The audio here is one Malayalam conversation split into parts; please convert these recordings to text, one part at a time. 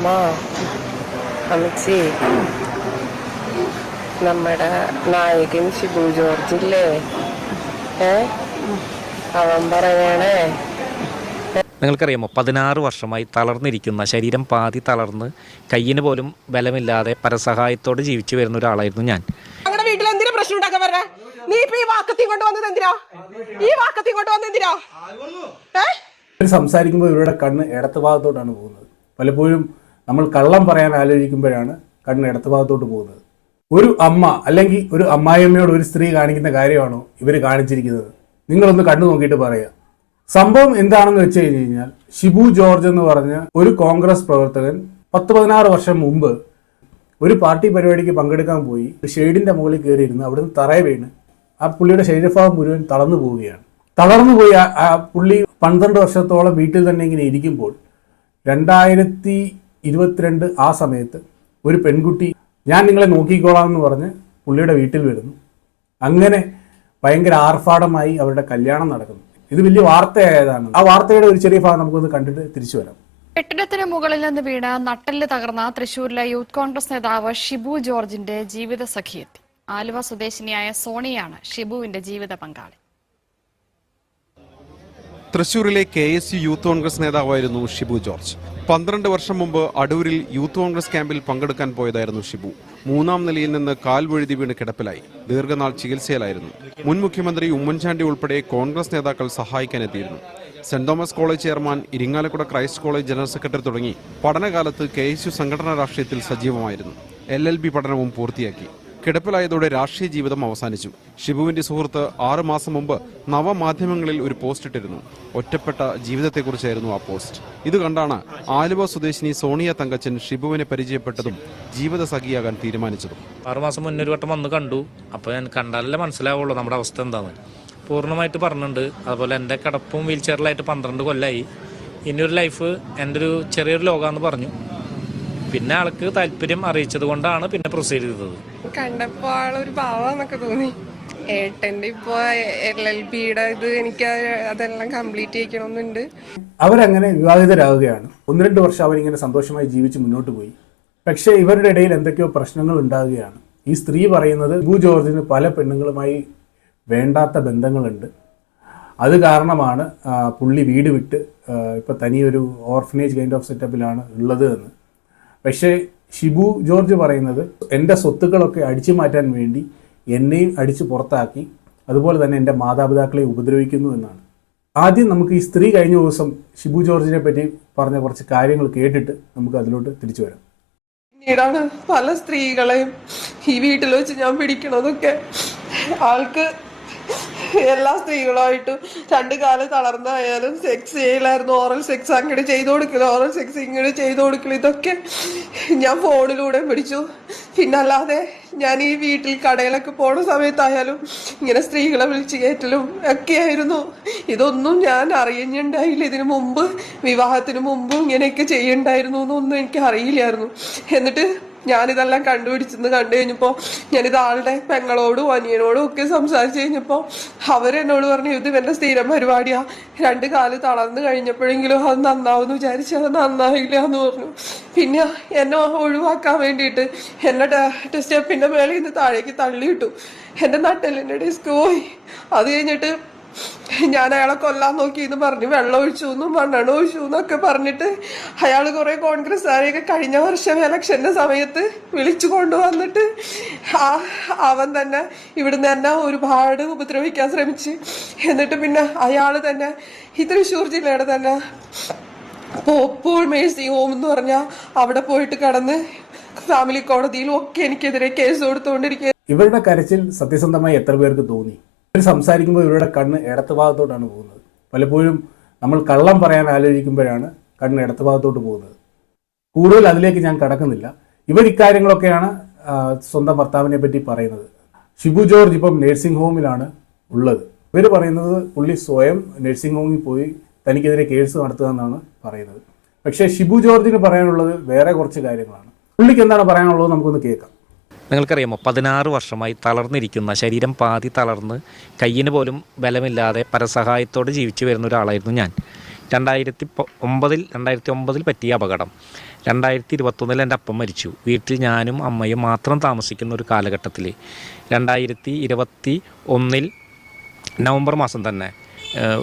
അമ്മ അമ്മച്ചി നമ്മുടെ നായകൻ ഷിബു ജോർജ് ഇല്ലേ? ഏ? അവൻ പറയണേ. നിങ്ങൾക്കറിയാമോ പതിനാറ് വർഷമായി തളർന്നിരിക്കുന്ന ശരീരം പാതി തളർന്ന് കയ്യിന് പോലും ബലമില്ലാതെ പരസഹായത്തോടെ ജീവിച്ചു വരുന്ന ഒരാളായിരുന്നു ഞാൻ. ഞങ്ങളുടെ വീട്ടിൽ എന്തിനാ പ്രശ്നം ഉണ്ടാക്കാൻ പറഞ്ഞ നീ ഇപ്പൊ ഈ വാക്കത്തി കൊണ്ട് വന്നത് എന്തിനാ? ഈ വാക്കത്തി കൊണ്ട് വന്നത് എന്തിനാ? ഏ? സംസാരിക്കുമ്പോൾ ഇവരുടെ കണ്ണ് ഇടത്ത് ഭാഗത്തോട്ടാണ് പോകുന്നത്. പലപ്പോഴും നമ്മൾ കള്ളം പറയാൻ ആലോചിക്കുമ്പോഴാണ് കണ്ണ് ഇടത്ത് ഭാഗത്തോട്ട് പോകുന്നത്. ഒരു അമ്മ അല്ലെങ്കിൽ ഒരു അമ്മായിയമ്മയോട് ഒരു സ്ത്രീ കാണിക്കുന്ന കാര്യമാണോ ഇവർ കാണിച്ചിരിക്കുന്നത്? നിങ്ങളൊന്ന് കണ്ണു നോക്കിയിട്ട് പറയുക സംഭവം എന്താണെന്ന് വെച്ച് കഴിഞ്ഞ് കഴിഞ്ഞാൽ ഷിബു ജോർജ് എന്ന് പറഞ്ഞ ഒരു കോൺഗ്രസ് പ്രവർത്തകൻ പത്ത് പതിനാറ് വർഷം മുമ്പ് ഒരു പാർട്ടി പരിപാടിക്ക് പങ്കെടുക്കാൻ പോയി. ഷെയ്ഡിന്റെ മുകളിൽ കയറിയിരുന്ന് അവിടുന്ന് തറയെ വീണ് ആ പുള്ളിയുടെ ശരീരഭാഗം മുഴുവൻ തളർന്നു പോവുകയാണ്. തളർന്നു പോയി ആ പുള്ളി പന്ത്രണ്ട് വർഷത്തോളം വീട്ടിൽ തന്നെ ഇങ്ങനെ ഇരിക്കുമ്പോൾ രണ്ടായിരത്തി ഇരുപത്തിരണ്ട് ആ സമയത്ത് ഒരു പെൺകുട്ടി ഞാൻ നിങ്ങളെ നോക്കിക്കോളാം എന്ന് പറഞ്ഞ് പുള്ളിയുടെ വീട്ടിൽ വരുന്നു. അങ്ങനെ ഭയങ്കര ആർഭാടമായി അവരുടെ കല്യാണം നടക്കുന്നു. ഇത് വലിയ വാർത്തയായതാണ്. ആ വാർത്തയുടെ ഒരു ചെറിയ ഭാഗം നമുക്കൊന്ന് കണ്ടിട്ട് തിരിച്ചു വരാം. കെട്ടിടത്തിന് മുകളിൽ നിന്ന് വീണ് നട്ടൽ തകർന്ന തൃശൂരിലെ യൂത്ത് കോൺഗ്രസ് നേതാവ് ഷിബു ജോർജിന്റെ ജീവിത സഖിയെത്തി. ആലുവ സ്വദേശിനിയായ സോണിയാണ് ഷിബുവിന്റെ ജീവിത പങ്കാളി. തൃശൂരിലെ K S U youth Congress നേതാവായിരുന്നു ഷിബു ജോർജ്. പന്ത്രണ്ട് വർഷം മുമ്പ് അടൂരിൽ യൂത്ത് കോൺഗ്രസ് ക്യാമ്പിൽ പങ്കെടുക്കാൻ പോയതായിരുന്നു ഷിബു. മൂന്നാം നിലയിൽ നിന്ന് കാൽ വഴുതി വീണ് കിടപ്പിലായി. ദീർഘനാൾ ചികിത്സയിലായിരുന്നു. മുൻ മുഖ്യമന്ത്രി ഉമ്മൻചാണ്ടി ഉൾപ്പെടെ കോൺഗ്രസ് നേതാക്കൾ സഹായിക്കാനെത്തിയിരുന്നു Saint Thomas college chairman Irinjalakuda Christ college general secretary തുടങ്ങി പഠനകാലത്ത് കെ എസ് യു സംഘടനാ രാഷ്ട്രീയത്തിൽ സജീവമായിരുന്നു. എൽ എൽ ബി പഠനവും പൂർത്തിയാക്കി. കിടപ്പിലായതോടെ രാഷ്ട്രീയ ജീവിതം അവസാനിച്ചു. ഷിബുവിന്റെ സുഹൃത്ത് ആറു മാസം മുമ്പ് നവമാധ്യമങ്ങളിൽ ഒരു പോസ്റ്റ് ഇട്ടിരുന്നു. ഒറ്റപ്പെട്ട ജീവിതത്തെക്കുറിച്ചായിരുന്നു ആ പോസ്റ്റ്. ഇത് കണ്ടാണ് ആലുവ സ്വദേശിനി സോണിയ തങ്കച്ചൻ ഷിബുവിനെ പരിചയപ്പെട്ടതും ജീവിത സഖിയാകാൻ തീരുമാനിച്ചതും. ആറുമാസം മുന്നേ ഒരു വട്ടം വന്ന് കണ്ടു. അപ്പോൾ ഞാൻ കണ്ടാലല്ലേ മനസ്സിലാവുള്ളൂ നമ്മുടെ അവസ്ഥ എന്താന്ന്. പൂർണമായിട്ട് പറഞ്ഞിട്ടുണ്ട്. അതുപോലെ എന്റെ കിടപ്പും വീൽ ചെയറിലായിട്ട് പന്ത്രണ്ട് കൊല്ലമായി ഇനിയൊരു ലൈഫ് എന്റെ ഒരു ചെറിയൊരു ലോകമാണെന്ന് പറഞ്ഞു. പിന്നെ ആൾക്ക് താല്പര്യം അറിയിച്ചത് കൊണ്ടാണ് പിന്നെ പ്രൊസീഡ് ചെയ്തത്. കണ്ടപ്പോ ആളൊരു പാവാന്നൊക്കെ തോന്നി. ഏട്ടന്റെ ഇപ്പൊ എൽ എൽ ബിയുടെ ഇത് എനിക്ക് അതെല്ലാം കംപ്ലീറ്റ് ചെയ്യിക്കണമെന്നുണ്ട് അവരങ്ങനെ വിവാഹിതരാകുകയാണ് ഒന്ന് രണ്ട് വർഷം അവരിങ്ങനെ സന്തോഷമായി ജീവിച്ച് മുന്നോട്ട് പോയി. പക്ഷേ ഇവരുടെ ഇടയിൽ എന്തൊക്കെയോ പ്രശ്നങ്ങൾ ഉണ്ടാകുകയാണ്. ഈ സ്ത്രീ പറയുന്നത് ബു ജോർജിന് പല പെണ്ണുങ്ങളുമായി വേണ്ടാത്ത ബന്ധങ്ങളുണ്ട്. അത് കാരണമാണ് പുള്ളി വീട് വിട്ട് ഇപ്പോൾ തനിയൊരു ഓർഫനേജ് കൈൻഡ് ഓഫ് സെറ്റപ്പിലാണ് ഉള്ളത് എന്ന്. പക്ഷേ ഷിബു ജോർജ് പറയുന്നത് എന്റെ സ്വത്തുക്കളൊക്കെ അടിച്ചു മാറ്റാൻ വേണ്ടി എന്നെയും അടിച്ചു പുറത്താക്കി അതുപോലെ തന്നെ എന്റെ മാതാപിതാക്കളെ ഉപദ്രവിക്കുന്നു എന്നാണ്. ആദ്യം നമുക്ക് ഈ സ്ത്രീ കഴിഞ്ഞ ദിവസം ഷിബു ജോർജിനെ പറ്റി പറഞ്ഞ കുറച്ച് കാര്യങ്ങൾ കേട്ടിട്ട് നമുക്ക് അതിലോട്ട് തിരിച്ചു വരാം. പിന്നീടാണ് പല സ്ത്രീകളെയും ഈ വീട്ടിൽ വെച്ച് ഞാൻ പിടിക്കണതൊക്കെ. ആൾക്ക് എല്ലാ സ്ത്രീകളുമായിട്ടും രണ്ടു കാലം തളർന്നായാലും സെക്സ് ചെയ്യില്ലായിരുന്നു ഓറൽ സെക്സ് അങ്ങോട്ട് ചെയ്തു കൊടുക്കൽ ഓറൽ സെക്സ് ഇങ്ങോട്ട് ചെയ്തു കൊടുക്കൽ ഇതൊക്കെ ഞാൻ ഫോണിലൂടെ പിടിച്ചു. പിന്നെ അല്ലാതെ ഞാൻ ഈ വീട്ടിൽ കടയിലൊക്കെ പോണ സമയത്തായാലും ഇങ്ങനെ സ്ത്രീകളെ വിളിച്ച് കയറ്റലും ഒക്കെയായിരുന്നു ഇതൊന്നും ഞാൻ അറിയുന്നുണ്ടായില്ല. ഇതിനു മുമ്പ് വിവാഹത്തിന് മുമ്പ് ഇങ്ങനെയൊക്കെ ചെയ്യണ്ടായിരുന്നു എന്നൊന്നും എനിക്ക് അറിയില്ലായിരുന്നു. എന്നിട്ട് ഞാനിതെല്ലാം കണ്ടുപിടിച്ചെന്ന് കണ്ടു കഴിഞ്ഞപ്പോൾ ഞാനിത് ആളുടെ പെങ്ങളോടും അനിയനോടും ഒക്കെ സംസാരിച്ച് കഴിഞ്ഞപ്പോൾ അവരെന്നോട് പറഞ്ഞു ഇത് ഇവന്റെ സ്ഥിരം പരിപാടിയാ. രണ്ട് കാൽ തളർന്നു കഴിഞ്ഞപ്പോഴെങ്കിലും അത് നന്നാവുമെന്ന് വിചാരിച്ചു അത് നന്നായില്ല എന്ന് പറഞ്ഞു. പിന്നെ എന്നെ ഒഴിവാക്കാൻ വേണ്ടിയിട്ട് എന്നെ ടെസ്റ്റ് സ്റ്റെപ്പിന്റെ മേളിൽ നിന്ന് താഴേക്ക് തള്ളിയിട്ടു. എന്റെ നട്ടലിന്റെ ഡിസ്ക് പോയി. അത് കഴിഞ്ഞിട്ട് ഞാൻ അയാളെ കൊല്ലാൻ നോക്കി എന്ന് പറഞ്ഞു. വെള്ളം ഒഴിച്ചു എന്നും മണ്ണെണ്ണ ഒഴിച്ചു എന്നൊക്കെ പറഞ്ഞിട്ട് അയാൾ കുറെ കോൺഗ്രസ്സുകാരെയൊക്കെ കഴിഞ്ഞ വർഷം ഇലക്ഷന്റെ സമയത്ത് വിളിച്ചു കൊണ്ടുവന്നിട്ട് ആ അവൻ തന്നെ ഇവിടുന്ന് തന്നെ ഒരുപാട് ഉപദ്രവിക്കാൻ ശ്രമിച്ച്. എന്നിട്ട് പിന്നെ അയാൾ തന്നെ ഈ തൃശ്ശൂർ ജില്ലയുടെ തന്നെ പോപ്പോൾ മേഴ്സി ഹോം എന്ന് പറഞ്ഞാൽ അവിടെ പോയിട്ട് കടന്ന് ഫാമിലി കോടതിയിലും ഒക്കെ എനിക്കെതിരെ കേസ് കൊടുത്തുകൊണ്ടിരിക്കുക ഇവരുടെ കരച്ചിൽ സത്യസന്ധമായി എത്ര പേർക്ക് തോന്നി? ഇവർ സംസാരിക്കുമ്പോൾ ഇവരുടെ കണ്ണ് ഇടത്ത് ഭാഗത്തോട്ടാണ് പോകുന്നത്. പലപ്പോഴും നമ്മൾ കള്ളം പറയാൻ ആലോചിക്കുമ്പോഴാണ് കണ്ണ് ഇടത്ത് ഭാഗത്തോട്ട് പോകുന്നത്. കൂടുതൽ അതിലേക്ക് ഞാൻ കടക്കുന്നില്ല. ഇവർ ഇക്കാര്യങ്ങളൊക്കെയാണ് സ്വന്തം ഭർത്താവിനെ പറ്റി പറയുന്നത്. ഷിബു ജോർജ് ഇപ്പം നഴ്സിംഗ് ഹോമിലാണ് ഉള്ളത്. ഇവർ പറയുന്നത് പുള്ളി സ്വയം നഴ്സിംഗ് ഹോമിൽ പോയി തനിക്കെതിരെ കേസ് നടത്തുക എന്നാണ് പറയുന്നത്. പക്ഷേ ഷിബു ജോർജിന് പറയാനുള്ളത് വേറെ കുറച്ച് കാര്യങ്ങളാണ്. പുള്ളിക്ക് എന്താണ് പറയാനുള്ളത് നമുക്കൊന്ന് കേൾക്കാം. നിങ്ങൾക്കറിയാമോ? പതിനാറ് വർഷമായി തളർന്നിരിക്കുന്ന ശരീരം പാതി തളർന്ന് കയ്യിന് പോലും ബലമില്ലാതെ പരസഹായത്തോടെ ജീവിച്ചു വരുന്ന ഒരാളായിരുന്നു ഞാൻ. രണ്ടായിരത്തി ഒമ്പതിൽ രണ്ടായിരത്തി ഒമ്പതിൽ പറ്റിയ അപകടം. രണ്ടായിരത്തി ഇരുപത്തൊന്നിൽ എന്റെ അപ്പം മരിച്ചു. വീട്ടിൽ ഞാനും അമ്മയും മാത്രം താമസിക്കുന്ന ഒരു കാലഘട്ടത്തിൽ രണ്ടായിരത്തി ഇരുപത്തി ഒന്നിൽ നവംബർ മാസം തന്നെ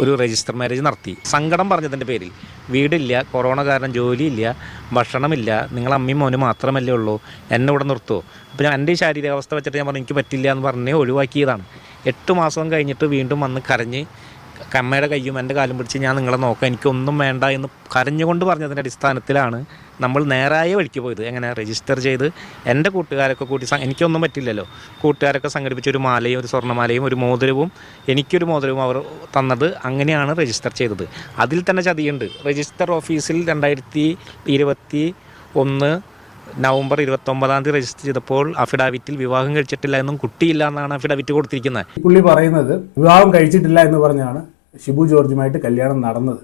ഒരു രജിസ്റ്റർ മാരേജ് നടത്തി. സങ്കടം പറഞ്ഞതിന്റെ പേരിൽ. വീടില്ല കൊറോണ കാരണം ജോലിയില്ല ഭക്ഷണമില്ല നിങ്ങൾ അമ്മയും മോനും മാത്രമല്ലേ ഉള്ളൂ എന്നെ ഇവിടെ നിർത്തുമോ അപ്പോൾ ഞാൻ എന്റെ ശാരീരിക ശാരീരികാവസ്ഥ വെച്ചിട്ട് ഞാൻ പറഞ്ഞു എനിക്ക് പറ്റില്ല എന്ന് പറഞ്ഞേ ഒഴിവാക്കിയതാണ്. എട്ട് മാസം കഴിഞ്ഞിട്ട് വീണ്ടും വന്ന് കരഞ്ഞ് കമ്മയുടെ കയ്യും എന്റെ കാലും പിടിച്ച് ഞാൻ നിങ്ങളെ നോക്കാം. എനിക്കൊന്നും വേണ്ട എന്ന് കരഞ്ഞുകൊണ്ട് പറഞ്ഞതിന്റെ അടിസ്ഥാനത്തിലാണ് നമ്മൾ നേരായ വഴിക്ക് പോയത്. എങ്ങനെ? രജിസ്റ്റർ ചെയ്ത് എന്റെ കൂട്ടുകാരൊക്കെ കൂട്ടി എനിക്കൊന്നും പറ്റില്ലല്ലോ. കൂട്ടുകാരൊക്കെ സംഘടിപ്പിച്ച ഒരു മാലയും ഒരു സ്വർണമാലയും ഒരു മോതിരവും എനിക്കൊരു മോതിരവും അവർ തന്നത് അങ്ങനെയാണ് രജിസ്റ്റർ ചെയ്തത്. അതിൽ തന്നെ ചതിയുണ്ട്. രജിസ്റ്റർ ഓഫീസിൽ രണ്ടായിരത്തി ഇരുപത്തി ഒന്ന് നവംബർ ഇരുപത്തൊമ്പതാം തീയതി രജിസ്റ്റർ ചെയ്തപ്പോൾ അഫിഡാവിറ്റിൽ വിവാഹം കഴിച്ചിട്ടില്ല എന്നും കുട്ടിയില്ല എന്നാണ് അഫിഡാവിറ്റ് കൊടുത്തിരിക്കുന്നത്. പുള്ളി പറയുന്നത് വിവാഹം കഴിച്ചിട്ടില്ല എന്ന് പറഞ്ഞാണ് ഷിബു ജോർജുമായിട്ട് കല്യാണം നടന്നത്.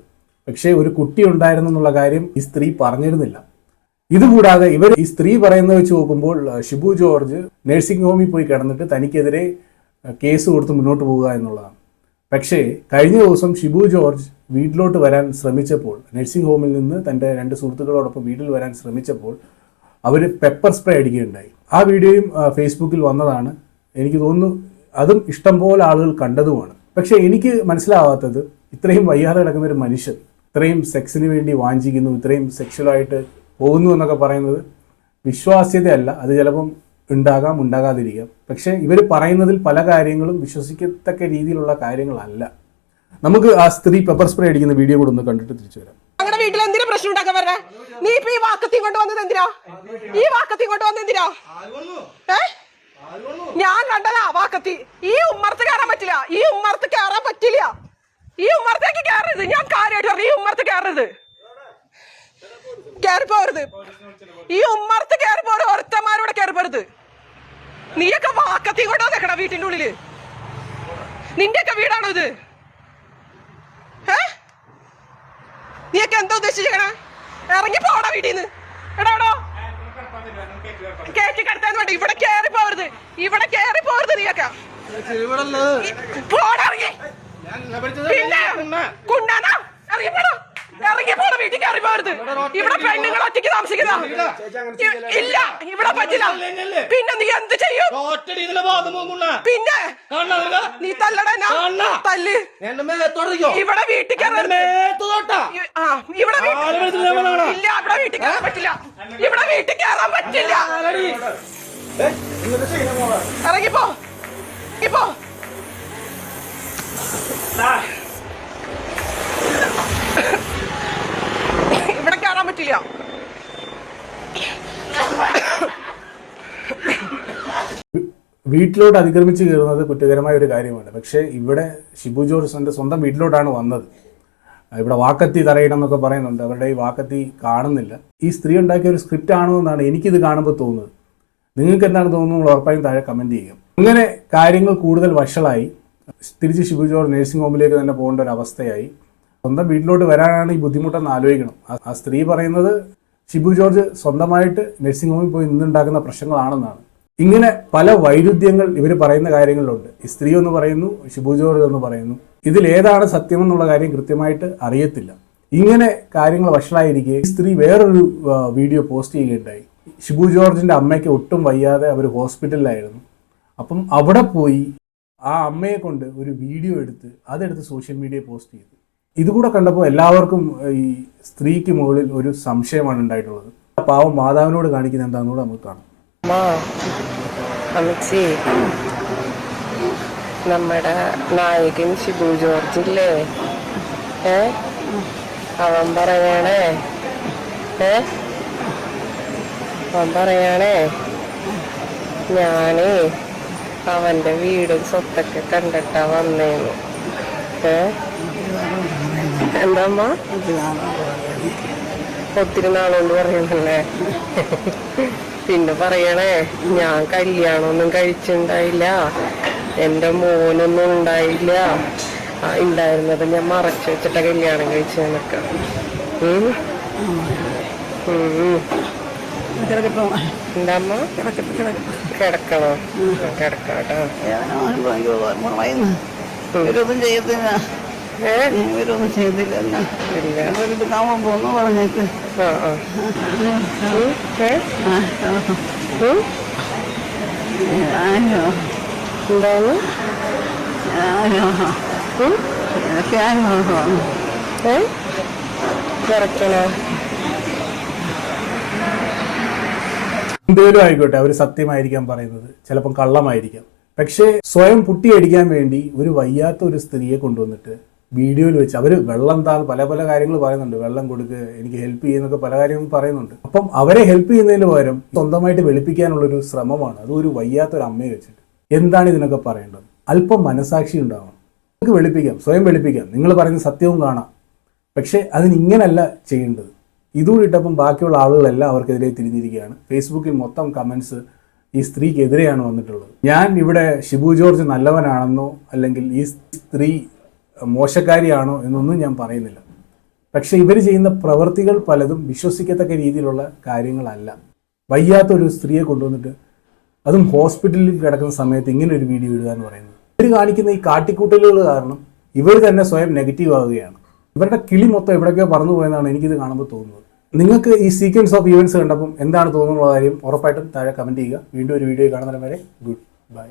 പക്ഷേ ഒരു കുട്ടി ഉണ്ടായിരുന്നു എന്നുള്ള കാര്യം ഈ സ്ത്രീ പറഞ്ഞിരുന്നില്ല. ഇതുകൂടാതെ ഇവർ ഈ സ്ത്രീ പറയുന്നത് വെച്ച് നോക്കുമ്പോൾ ഷിബു ജോർജ് നഴ്സിംഗ് ഹോമിൽ പോയി കിടന്നിട്ട് തനിക്കെതിരെ കേസ് കൊടുത്ത് മുന്നോട്ട് പോവുക എന്നുള്ളതാണ്. പക്ഷേ കഴിഞ്ഞ ദിവസം ഷിബു ജോർജ് വീട്ടിലോട്ട് വരാൻ ശ്രമിച്ചപ്പോൾ നഴ്സിംഗ് ഹോമിൽ നിന്ന് തന്റെ രണ്ട് സുഹൃത്തുക്കളോടൊപ്പം വീട്ടിൽ വരാൻ ശ്രമിച്ചപ്പോൾ അവർ പെപ്പർ സ്പ്രേ അടിക്കുകയുണ്ടായി. ആ വീഡിയോയും ഫേസ്ബുക്കിൽ വന്നതാണ്. എനിക്ക് തോന്നുന്നു അതും ഇഷ്ടംപോലെ ആളുകൾ കണ്ടതുമാണ്. പക്ഷേ എനിക്ക് മനസ്സിലാവാത്തത് ഇത്രയും വയ്യാതെ കിടക്കുന്ന ഒരു മനുഷ്യൻ ഇത്രയും സെക്സിന് വേണ്ടി വാഞ്ചിക്കുന്നു ഇത്രയും സെക്ഷലായിട്ട് പോകുന്നു എന്നൊക്കെ പറയുന്നത് വിശ്വാസ്യതയല്ല. അത് ചിലപ്പം ഉണ്ടാകാം ഉണ്ടാകാതിരിക്കാം. പക്ഷേ ഇവർ പറയുന്നതിൽ പല കാര്യങ്ങളും വിശ്വസിക്കത്തക്ക രീതിയിലുള്ള കാര്യങ്ങളല്ല. നമുക്ക് ആ സ്ത്രീ പെപ്പർ സ്പ്രേ അടിക്കുന്ന വീഡിയോ കൂടെ ഒന്ന് കണ്ടിട്ട് തിരിച്ചു വരാം. വീട്ടിൽ എന്തിനാ പ്രശ്നം ഉണ്ടാക്കാൻ പറഞ്ഞ നീ ഇപ്പൊ ഈ വാക്കത്തി കൊണ്ട് വന്നത് എന്തിനാ? ഈ വാക്കത്തി കൊണ്ട് വന്നത് എന്തിനാ? ഏ? ഞാൻ കണ്ടതാ വാക്കത്തി. ഈ ഉമ്മർത്ത് കയറാൻ പറ്റില്ല. ഈ ഉമ്മർത്ത് കയറാൻ പറ്റില്ല. ഈ ഉമ്മർത്തേക്ക് കയറരുത്. ഞാൻ കാര്യമായിട്ട് പറഞ്ഞു. ഈ ഉമ്മർത്ത് കയറരുത്. കയറി പോരുത്. ഈ ഉമ്മർത്ത് കയറി പോരുത് ഒരുത്തന്മാരോടെ കയറി പോരുത്. നീയൊക്കെ വാക്കത്തി കൊണ്ടോ നിക്കണ വീട്ടിന്റെ ഉള്ളിൽ. നിന്റെയൊക്കെ വീടാണോ ഇത് ഏ നീയൊക്കെ എന്താ ഉദ്ദേശിച്ചേക്കണേ ഇറങ്ങി പോടാ വീട്ടിൽ നിന്ന് എടാ എടോ. കേറ്റി കടത്താൻ വേണ്ട ഇവിടെ കേറി പോവരുത്. ഇവിടെ കേറി പോവരുത് നീയൊക്കെ. പോടാ ഇറങ്ങി. പിന്നെ കുണ്ടാനാ ഇറങ്ങി പോടാ. വീട്ടിൽ കയറി പോകരുത്. ഇവിടെ പെണ്ണുങ്ങൾ ഒറ്റയ്ക്ക് താമസിക്കുന്ന ഇല്ല ഇവിടെ പറ്റില്ല. പിന്നെ നീ എന്ത് ചെയ്യും? പിന്നെ നീ തല്ലടാ തല്ല്. ഇവിടെ വീട്ടിൽ കയറി ഇവിടെ ഇല്ല ഇവിടെ വീട്ടിൽ കയറാൻ പറ്റില്ല. ഇവിടെ വീട്ടിൽ കയറാൻ പറ്റില്ല. ഇറങ്ങിപ്പോ. ഇപ്പോ ഇവിടെ കയറാൻ പറ്റില്ല വീട്ടിലോട്ട് അതിക്രമിച്ച് കയറുന്നത് കുറ്റകരമായ ഒരു കാര്യമാണ് പക്ഷേ ഇവിടെ ഷിബു ജോർജ് എന്റെ സ്വന്തം വീട്ടിലോട്ടാണ് വന്നത്. ഇവിടെ വാക്കത്തി തറയിടം എന്നൊക്കെ പറയുന്നുണ്ട്. അവരുടെ ഈ വാക്കത്തി കാണുന്നില്ല. ഈ സ്ത്രീ ഉണ്ടാക്കിയ ഒരു സ്ക്രിപ്റ്റ് ആണോ എന്നാണ് എനിക്കിത് കാണുമ്പോൾ തോന്നുന്നത്. നിങ്ങൾക്ക് എന്താണ് തോന്നുന്നത്? ഉറപ്പായും താഴെ കമന്റ് ചെയ്യുക. അങ്ങനെ കാര്യങ്ങൾ കൂടുതൽ വഷളായി. തിരിച്ച് ഷിബു ജോർജ് നഴ്സിംഗ് ഹോമിലേക്ക് തന്നെ പോകേണ്ട ഒരു അവസ്ഥയായി. സ്വന്തം വീട്ടിലോട്ട് വരാനാണ് ഈ ബുദ്ധിമുട്ടെന്ന് ആലോചിക്കണം. ആ സ്ത്രീ പറയുന്നത് ഷിബു ജോർജ് സ്വന്തമായിട്ട് നഴ്സിംഗ് ഹോമിൽ പോയി നിന്നുണ്ടാക്കുന്ന പ്രശ്നങ്ങളാണെന്നാണ്. ഇങ്ങനെ പല വൈരുദ്ധ്യങ്ങൾ ഇവർ പറയുന്ന കാര്യങ്ങളിലുണ്ട്. സ്ത്രീ എന്ന് പറയുന്നു ഷിബു ജോർജ് എന്ന് പറയുന്നു. ഇതിലേതാണ് സത്യമെന്നുള്ള കാര്യം കൃത്യമായിട്ട് അറിയത്തില്ല. ഇങ്ങനെ കാര്യങ്ങൾ വഷളായിരിക്കെ സ്ത്രീ വേറൊരു വീഡിയോ പോസ്റ്റ് ചെയ്യുകയുണ്ടായി. ഷിബു ജോർജിന്റെ അമ്മയ്ക്ക് ഒട്ടും വയ്യാതെ അവർ ഹോസ്പിറ്റലിലായിരുന്നു. അപ്പം അവിടെ പോയി ആ അമ്മയെ കൊണ്ട് ഒരു വീഡിയോ എടുത്ത് അതെടുത്ത് സോഷ്യൽ മീഡിയ പോസ്റ്റ് ചെയ്തു. ഇതുകൂടെ കണ്ടപ്പോൾ എല്ലാവർക്കും ഈ സ്ത്രീക്ക് മുകളിൽ ഒരു സംശയമാണ് ഉണ്ടായിട്ടുള്ളത്. പാവം മാതാവിനോട് കാണിക്കുന്ന എന്താണെന്നുകൂടെ നമുക്ക് കാണാം. അമ്മ അമ്മച്ചി നമ്മുടെ നായകൻ ഷിബു ജോർജ് ഇല്ലേ ഏ? അവൻ പറയണേ. ഏ? അവൻ പറയണേ ഞാനേ അവന്റെ വീടും സ്വത്തൊക്കെ കണ്ടിട്ടാ വന്നേന്നു. ഏ? എന്താ ഒത്തിരി നാളുകൊണ്ട് പറയുന്നല്ലേ? പിന്നെ പറയണേ ഞാൻ കല്യാണമൊന്നും കഴിച്ചിണ്ടായില്ല. എന്റെ മോനൊന്നും ഉണ്ടായില്ല. ഉണ്ടായിരുന്നത് ഞാൻ മറച്ചു വെച്ചിട്ട കല്യാണം കഴിച്ചെന്നൊക്കെ നിനക്ക് കിടക്കണോ? കിടക്കാട്ടോ കേട്ടോ ഇതൊന്നും ചെയ്യത്തില്ല. ഇവരൊന്നും ഇല്ല അവരിത് കാണാൻ പോകുന്നു പറഞ്ഞേക്ക് ആ ആ. ഉം, ആയോ എന്താണ്? ആയോ ഉം, ഇതൊക്കെ ആയോ ഏ? കിടക്കണോ എന്തേലും ആയിക്കോട്ടെ അവർ സത്യമായിരിക്കാം പറയുന്നത്. ചിലപ്പം കള്ളമായിരിക്കാം. പക്ഷേ സ്വയം പുട്ടിയടിക്കാൻ വേണ്ടി ഒരു വയ്യാത്ത ഒരു സ്ത്രീയെ കൊണ്ടുവന്നിട്ട് വീഡിയോയിൽ വെച്ച് അവർ വെള്ളം താ പല പല കാര്യങ്ങൾ പറയുന്നുണ്ട്. വെള്ളം കൊടുക്കുക എനിക്ക് ഹെൽപ്പ് ചെയ്യുന്നൊക്കെ പല കാര്യങ്ങളും പറയുന്നുണ്ട്. അപ്പം അവരെ ഹെൽപ്പ് ചെയ്യുന്നതിന് പകരം സ്വന്തമായിട്ട് വെളുപ്പിക്കാനുള്ള ഒരു ശ്രമമാണ്. അത് ഒരു വയ്യാത്ത ഒരു അമ്മയെ വെച്ചിട്ട്. എന്താണ് ഇതിനൊക്കെ പറയേണ്ടത്? അല്പം മനസാക്ഷി ഉണ്ടാവണം. നമുക്ക് വെളുപ്പിക്കാം സ്വയം വെളുപ്പിക്കാം. നിങ്ങൾ പറയുന്ന സത്യവും കാണാം. പക്ഷേ അതിനിങ്ങനല്ല ചെയ്യേണ്ടത്. ഇതുകൂടി ഇട്ടപ്പം ബാക്കിയുള്ള ആളുകളെല്ലാം അവർക്കെതിരെ തിരിഞ്ഞിരിക്കുകയാണ്. ഫേസ്ബുക്കിൽ മൊത്തം കമൻസ് ഈ സ്ത്രീക്കെതിരെയാണ് വന്നിട്ടുള്ളത്. ഞാൻ ഇവിടെ ഷിബു ജോർജ് നല്ലവനാണെന്നോ അല്ലെങ്കിൽ ഈ സ്ത്രീ മോശക്കാരിയാണോ എന്നൊന്നും ഞാൻ പറയുന്നില്ല. പക്ഷേ ഇവർ ചെയ്യുന്ന പ്രവൃത്തികൾ പലതും വിശ്വസിക്കത്തക്ക രീതിയിലുള്ള കാര്യങ്ങളല്ല. വയ്യാത്ത ഒരു സ്ത്രീയെ കൊണ്ടുവന്നിട്ട് അതും ഹോസ്പിറ്റലിൽ കിടക്കുന്ന സമയത്ത് ഇങ്ങനെ ഒരു വീഡിയോ ഇടുക എന്ന് പറയുന്നത്. ഇവർ കാണിക്കുന്ന ഈ കാട്ടിക്കൂട്ടലുകൾ കാരണം ഇവർ തന്നെ സ്വയം നെഗറ്റീവ് ആവുകയാണ് ഇവരുടെ കിളി മൊത്തം എവിടെയൊക്കെയോ പറന്നു പോയെന്നാണ് എനിക്കിത് കാണുമ്പോൾ തോന്നുന്നത്. നിങ്ങൾക്ക് ഈ സീക്വൻസ് ഓഫ് ഇവന്റ്സ് കണ്ടപ്പം എന്താണ് തോന്നുന്നുള്ള കാര്യം ഉറപ്പായിട്ടും താഴെ കമന്റ് ചെയ്യുക. വീണ്ടും ഒരു വീഡിയോ കാണുന്നതിന് വരെ ഗുഡ് ബൈ.